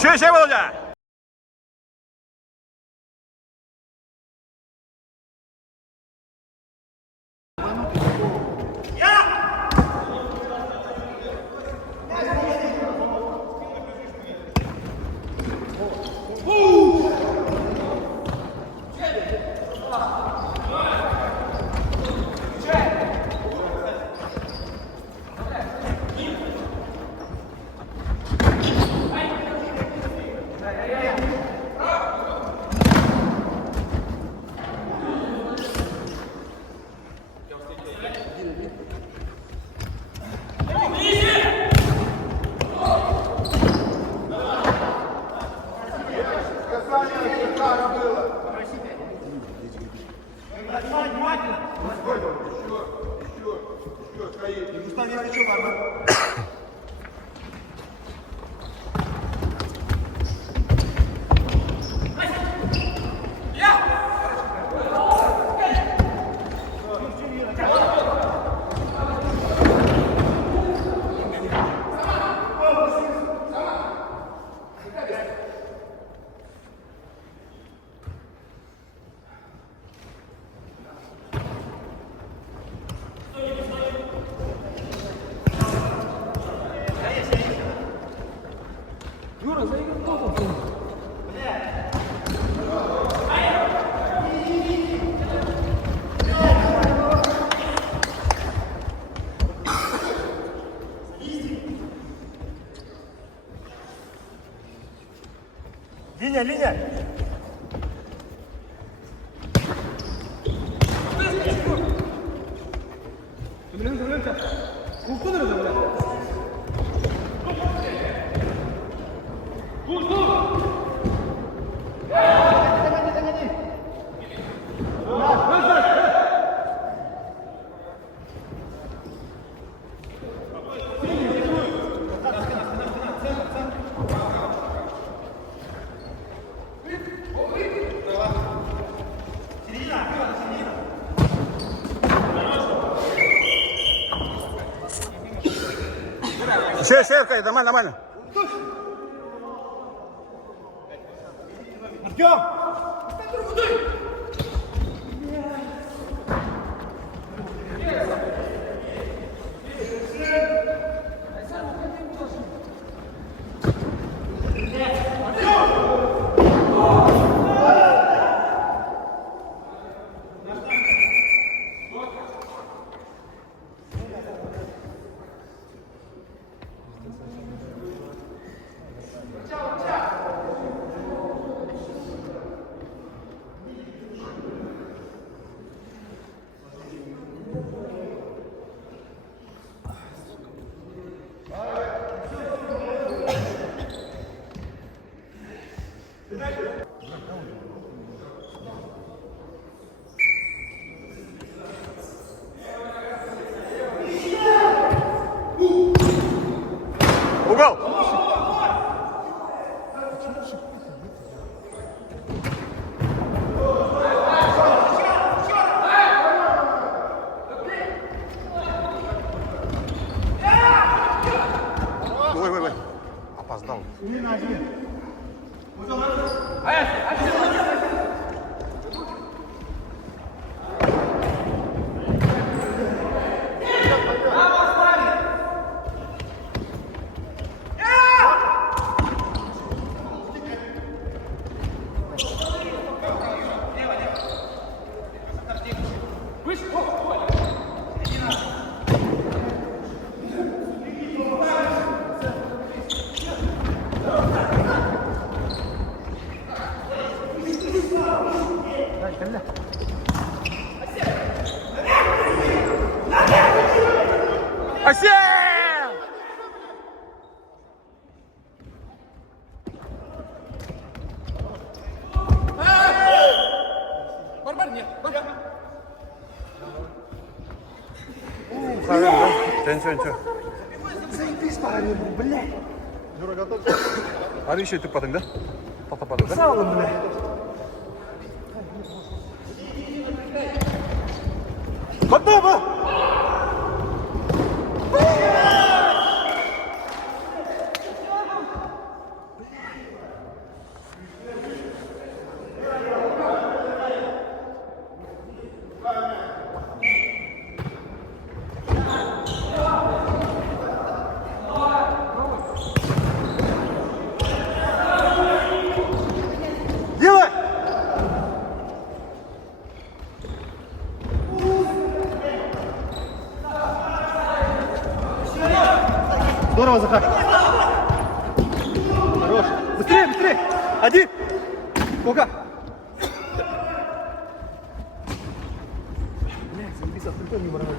Ще, Володя! Линия! Ще, нормально. Артем! Угол! Ой. Опоздал. Асен! Барбар, нет. Ничего. Блядь. Юра, готов? А еще ты падаешь, да? Папа падает, да? Салом, блядь. Готово! Здорово, Захар. Хорош. Быстрее, быстрее. Один. Сколько? Блядь, заебись, автомобиль не воровать.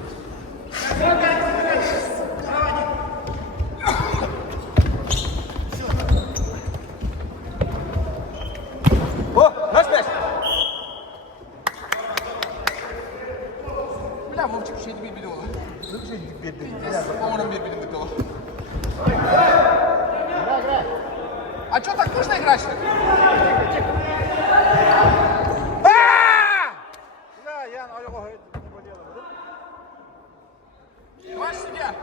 О, наш мяч. Бля, Вовчик ще не бідbilo. По-моему, не бідbilo. А чё, так можно играть, что ли? Бля, Ян, ой, ой, не болело. Ваш судья.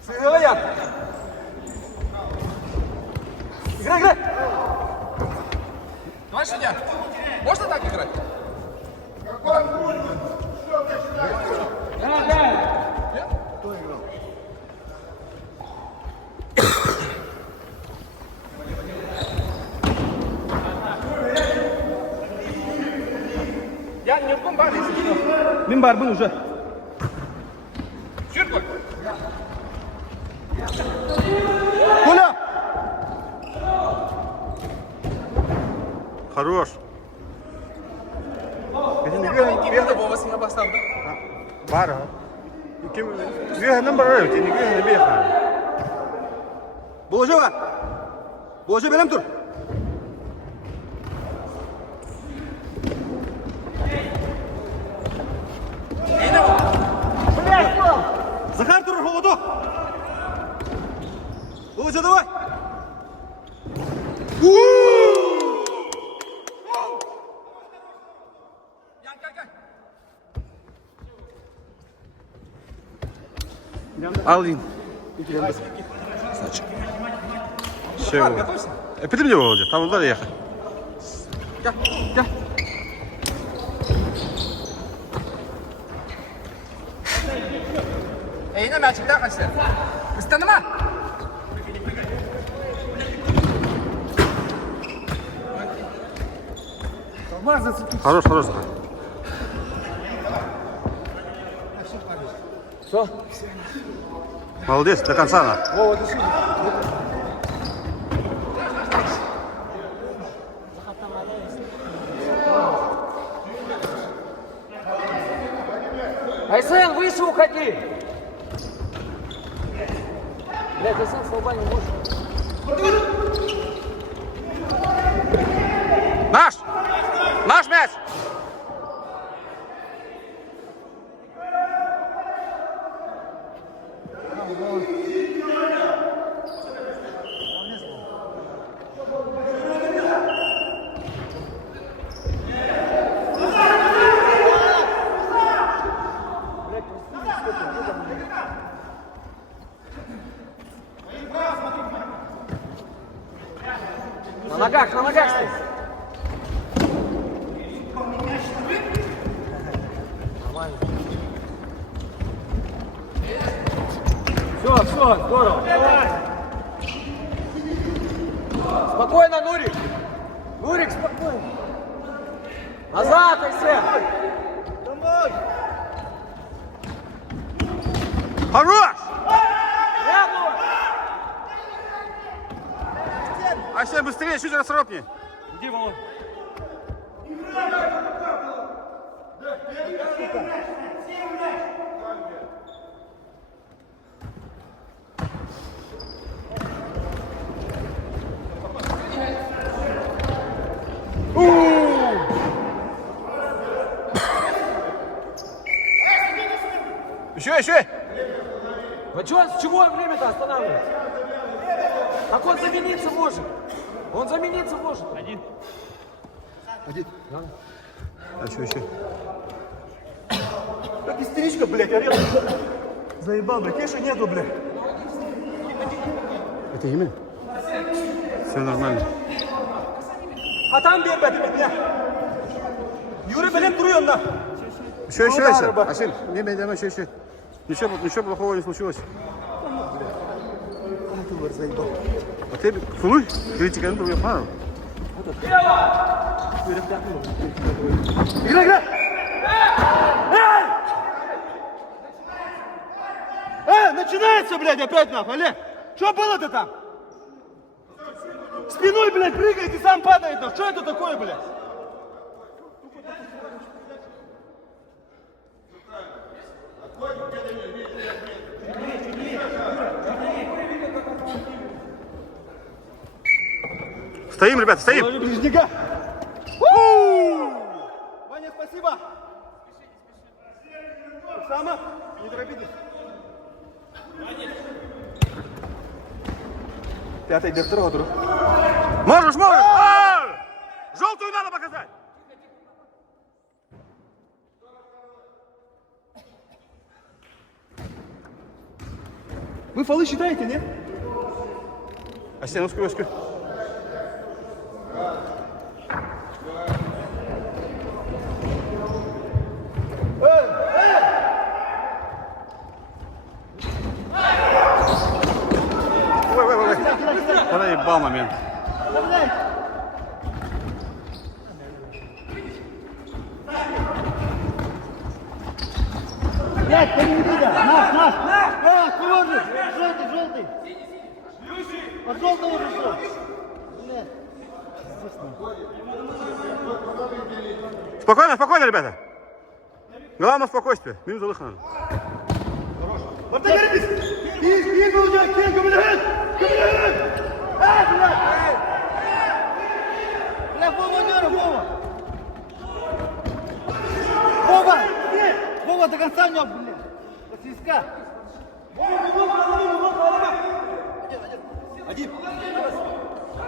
Сыграй, Ян. Играй, играй. Ваш судья. Можно так играть? Я не в комбате, если что. Мимбар был уже. Чиркуль. Коля! Хорош. Кем такого сына поставил? Бара. Kim, weer number uit en ik wil naar weer gaan. Boğaca var. Boğaca benim tur. Захар tur холоду. Boğaca давай. Aldin. Şey oldu. Epidemi mi olacak? Tamam da yakın. Gel, gel. Yine mячик, да, Хасен? Üstüne Хорош, хорош. Все. Молодец, до конца надо. Вова, дыши. Айсен, выше уходи! Блядь, Айсен, столба не может. Наш! Наш мяч! На ногах стой! Нормально. Все, здорово. Спокойно, Нурик. Нурик, спокойно. Назад, Айсен. Хорош! Рядом. Айсен, быстрее, чуть рассропни. Иди, Володь. Еще! Ну что, с чего время-то останавливать? Так он замениться может. Он замениться может. Один. А что еще? Как истеричка, блядь, орел. Заебал, блядь, кеши нету, блядь. Это имя? Все нормально. Atan vermedi mi ya? Yürü benim duruyorsun lan. Еще, Ну да, рыба. Асиль, не, еще. Ничего плохого не случилось. А ты, фулуй, критика, ну, я понял. Играй! начинается, блядь, опять нахуй, Олег? Что было-то там? Спиной, блядь, прыгает и сам падает. Что это такое, блядь? Стоим, ребята, стоим. Положи ближника. Ваня, спасибо. Оксана, не торопитесь. Пятый до второго тура. Можешь, можешь. А! Желтую надо показать. Вы фолы считаете, нет? А стену скрой. Ой. Проебал момент. Блядь, ты не видел? Наш! Положи! Желтый! От желтого пришел! Блядь. Спокойно, ребята. Главное спокойствие. Минус залых надо. Кин, получай, Кин, кабинет! Бля, Вова, Нера, Вова! Вова! Вова, до конца в него, блядь! До свистка! Один.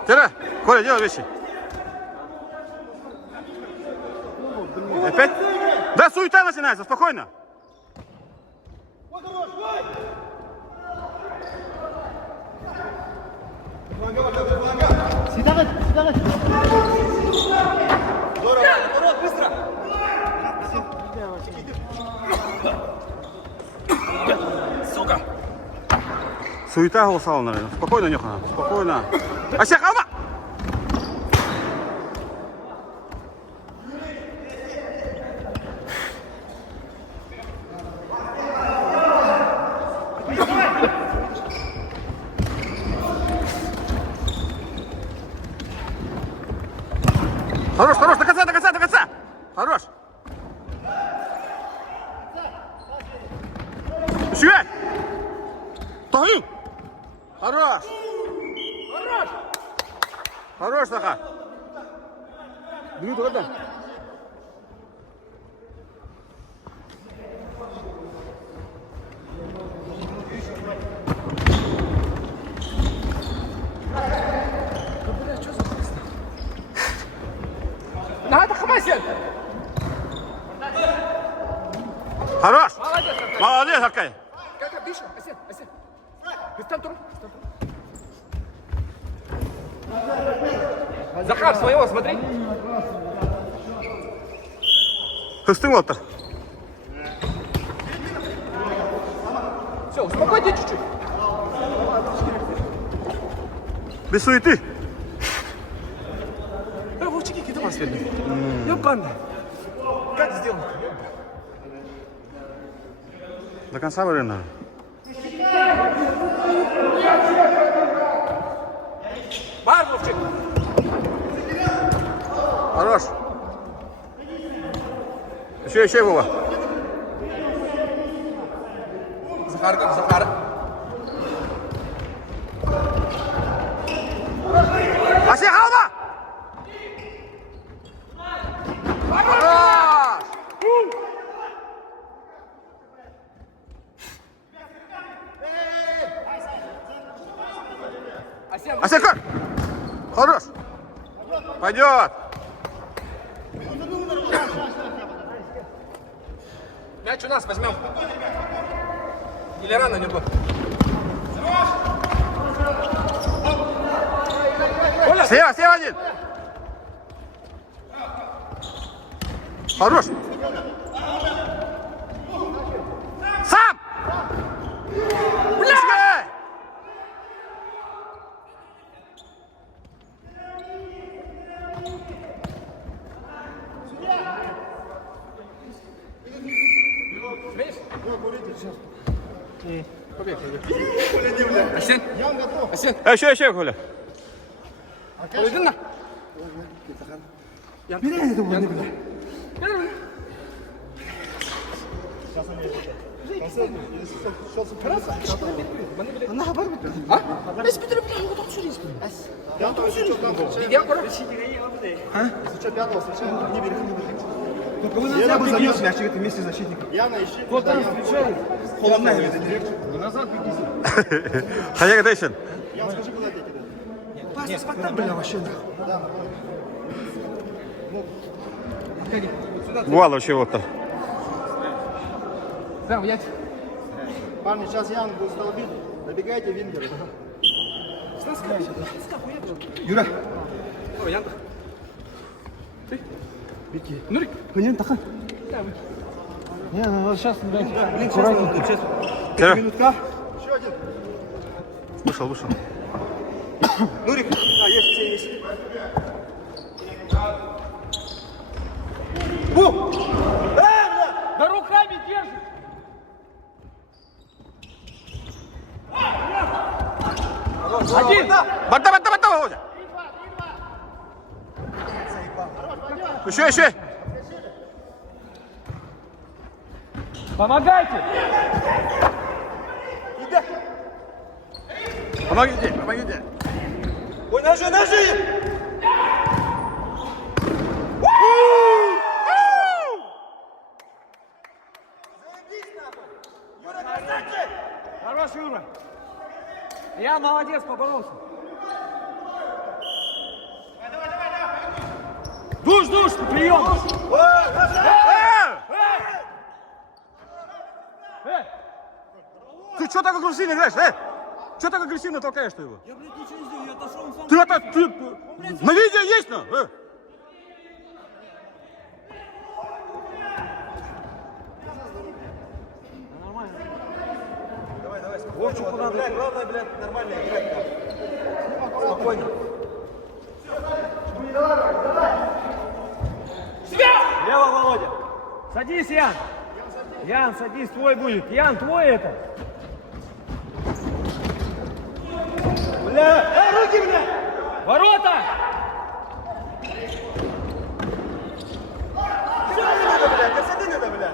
Тера, Коля, делай вещи. Опять? Да, суета начинается, спокойно. Сюда, Здорово, наоборот, быстро. Сука. Суета голосовала, наверное. Спокойно, Нюхана, спокойно. Ася, халма! Хорош, до конца! Хорош! Еще! Тахи! Хорош! Хорош, Таха! Минуту, когда? Надо, Хамасин! Хорош! Молодец, Аркадий! Молодец, Аркадий! Как дышим? Асен! Быстро тур! Захар, своего смотри! Хыстың отыр. Все, успокойте чуть-чуть! Без суеты. Вовчики, какие-то вас видно. Ёбаный! Как сделано? До конца времени надо. Бар, Вовчик! Хорош. Еще, Вова. Захар. Ася, халма! Хорош! Асен, Ася, как? Хорош. Пойдет. мяч у нас возьмем. Или рано не будет? Слева один. Хорош. Сам! Бля! Асен. Асен. Ще, Коля. Иди на. Я бы занес мячик вместе с защитником. Кто там встречает? Хаяк Дейшин. Пас спокойно, бля, вообще. Вал вообще вот там. Прям, я... Парни, сейчас Ян будет столбить. Набегайте, вингер. Юра. О, Ян. Нурик, конец тахан. Не, ну вот сейчас, блин, Аккуратненько. Сейчас. Тера. Минутка. Вышел. Нурик. А, есть, все есть. Да руками держи! Один! Бата, Володя. Еще. Помогайте! Помогите. Ой, ножи! Хорош, Юра! Я молодец, поборолся. Душ, прием! Ты что так агрессивно играешь, Что так агрессивно толкаешь ты его? Я, блядь, ничего не сделал, я отошел, он сам. Ты на видео есть, на? Вовчику надо играть, главное, блядь, нормально играть. Спокойно. Лево, Володя. Садись, Ян! Ян, садись, твой будет. Ян, твой это. Бля, руки, бля! Ворота! Касады надо, бля!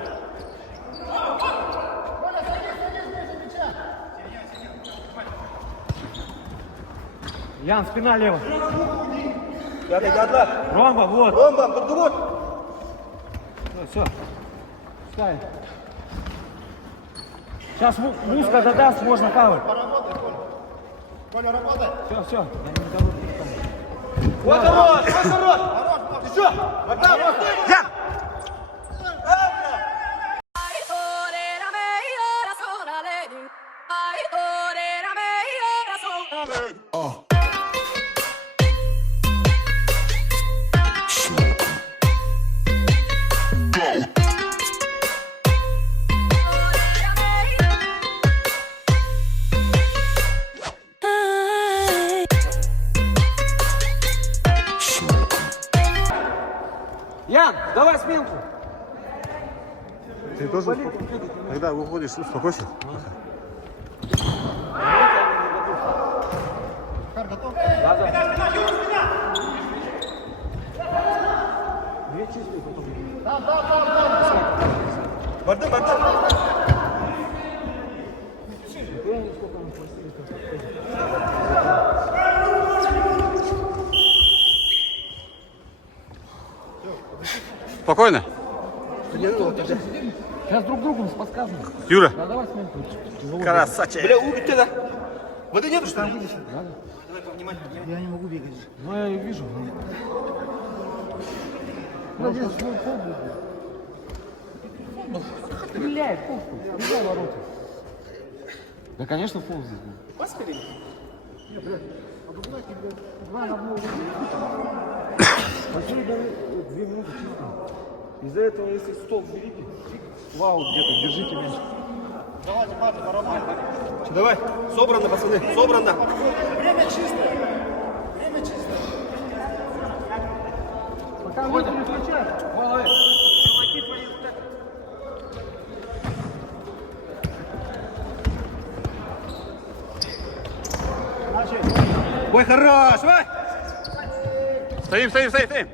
Ян, спина лево. Ядла. Ромба, вот. Ромба, вот. Все. Ставим. Сейчас Муска додаст, можно кавер. Коля, работай. Все. Вот хорош! Ты что? Я! Ян, давай сменку. Ты должен, когда выходишь, успокойся. Бардым. Спокойно. Сейчас друг другу подсказываем. Юра. Да, давай сменку. Красавчик. Бля, убить ты, да? Воды нету, что ли? Я не могу бегать. Ну, я и вижу. Молодец, пол будет. Стреляй, пол. Стреляй ворота. Да, конечно, пол здесь будет. Пошли дали 2 минуты чисто. Из-за этого, если стол берите, вау, где-то, держите мяч. Давай, собрано, пацаны, собрано. Пока мы не включаем. Молодец. Чуваки, твои вот это. Ой, хорош, ой! Стоим, стоим, стоим, стоим.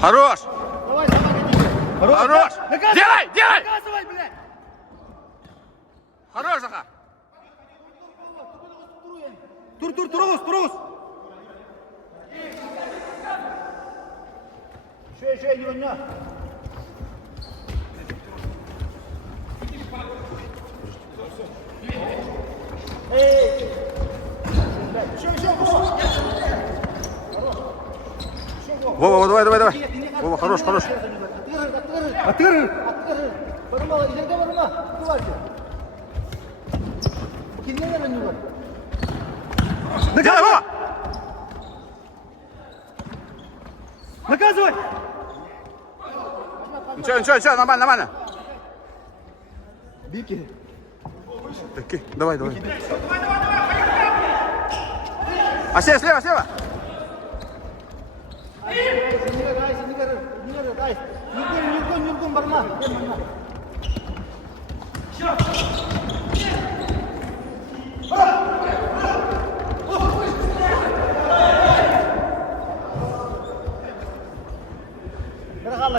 Хорош! Давай, давай, Хорош! Наказывай! Делай, делай! Наказывай, блядь! Хорош, Захар! Тур, трус! Еще, не воня. Вова, давай. Вова, хорош. Отыгрывай. Варма, иди, Варма. Открывайте. Кинь на него. Делай, Вова! Наказывай! Ничего, нормально. Бики. Таки, давай. А слева! Не гон, Варма.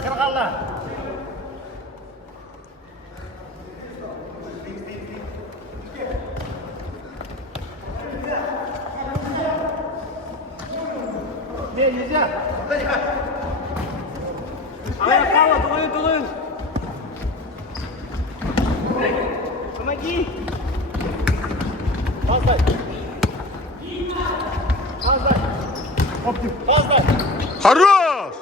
Каргалла. Нельзя. Тулын. Помоги. Пас дай. Хорош!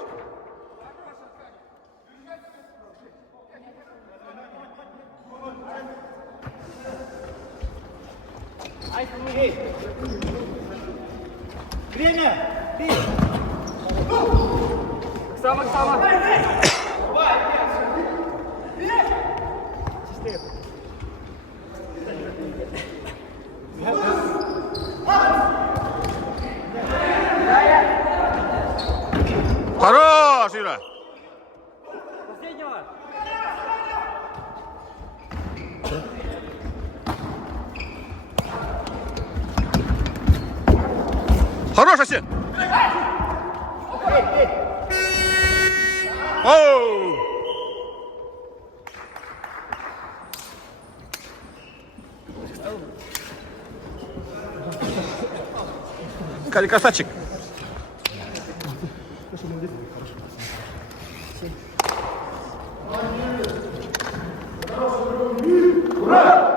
Ай, помоги. Время. Ты. Оксана. Хорош, Ира! Последнего. Хорош, Асен! Оу! Кали, красавчик! Ура!